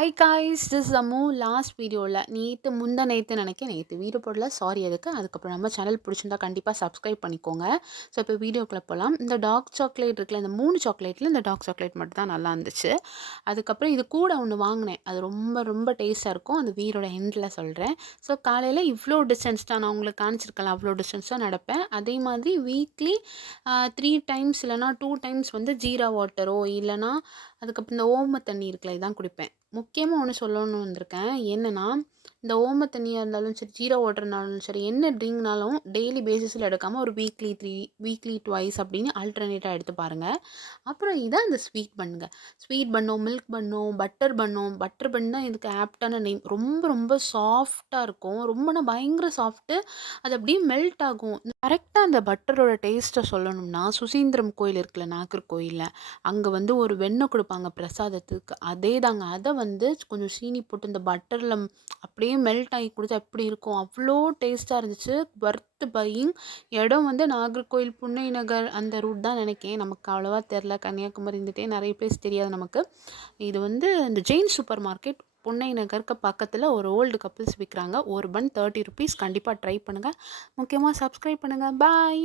Hi guys this Ammu last வீடியோவில் நேற்று நினைக்கிறேன் நேற்று வீடியோ போடல சாரி அதுக்கப்புறம் நம்ம சேனல் பிடிச்சிருந்தா கண்டிப்பாக சப்ஸ்கிரைப் பண்ணிக்கோங்க. ஸோ இப்போ வீடியோக்குள்ளே போகலாம். இந்த டார்க் சாக்லேட் இருக்குல்ல, இந்த 3 சாக்லேட்டில் இந்த டார்க் சாக்லேட் மட்டும் தான் நல்லா இருந்துச்சு. அதுக்கப்புறம் இது கூட ஒன்று வாங்கினேன், அது ரொம்ப ரொம்ப டேஸ்ட்டாக இருக்கும். அந்த வீடோட எண்டில் சொல்கிறேன். ஸோ காலையில் இவ்வளோ டிஸ்டன்ஸ் தான் நான் உங்களுக்கு காணிச்சிருக்கலாம், அவ்வளோ டிஸ்டன்ஸ் தான் நடப்பேன். அதே மாதிரி வீக்லி 3 டைம்ஸ் இல்லைனா 2 டைம்ஸ் வந்து ஜீரா வாட்டரோ இல்லைனா அதுக்கப்புறம் இந்த ஓம தண்ணி இருக்குல்ல இதான் குடிப்பேன். முக்கியமாக ஒன்று சொல்லணும்னு வந்திருக்கேன். என்னென்னா, இந்த ஓம தண்ணியாக இருந்தாலும் சரி, ஜீரா வாட்டர்னாலும் சரி, என்ன ட்ரிங்க்னாலும் டெய்லி பேசிஸில் எடுக்காமல் ஒரு வீக்லி ட்வைஸ் அப்படின்னு ஆல்டர்னேட்டாக எடுத்து பாருங்கள். அப்புறம் இதான் இந்த ஸ்வீட் பண்ணுங்க. ஸ்வீட் பண்ணோ, மில்க் பண்ணோ, பட்டர் பன் தான் இதுக்கு ஆப்டான நேம். ரொம்ப ரொம்ப சாஃப்டாக இருக்கும். ரொம்பனா பயங்கர சாஃப்ட்டு. அது அப்படியே மெல்ட் ஆகும். கரெக்டாக அந்த பட்டரோட டேஸ்ட்டை சொல்லணும்னா, சுசீந்திரம் கோயில் இருக்குல்ல, நாகர்கோயிலில், அங்கே வந்து ஒரு வெண்ணெய் கொடுப்பாங்க பிரசாதத்துக்கு. அதே தாங்க. அதை வந்து கொஞ்சம் சீனி போட்டு இந்த பட்டரில் அப்படியே மெல்ட் ஆகி கொடுத்தா எப்படி இருக்கும், அவ்வளோ டேஸ்ட்டாக இருந்துச்சு. Worth buying. இடம் வந்து நாகர்கோயில் புன்னை நகர் அந்த ரூட் தான் நினைக்கிறேன். நமக்கு அவ்வளோவா தெரில. கன்னியாகுமரி இருந்துகிட்டே நிறைய பிளேஸ் தெரியாது நமக்கு. இது வந்து இந்த ஜெயின் சூப்பர் மார்க்கெட் புன்னை நகருக்கு பக்கத்தில் ஒரு ஓல்டு கப்பிள்ஸ் விற்கிறாங்க. ஒரு பன் 30 ருபீஸ். கண்டிப்பாக ட்ரை பண்ணுங்கள். முக்கியமாக சப்ஸ்கிரைப் பண்ணுங்கள். பாய்.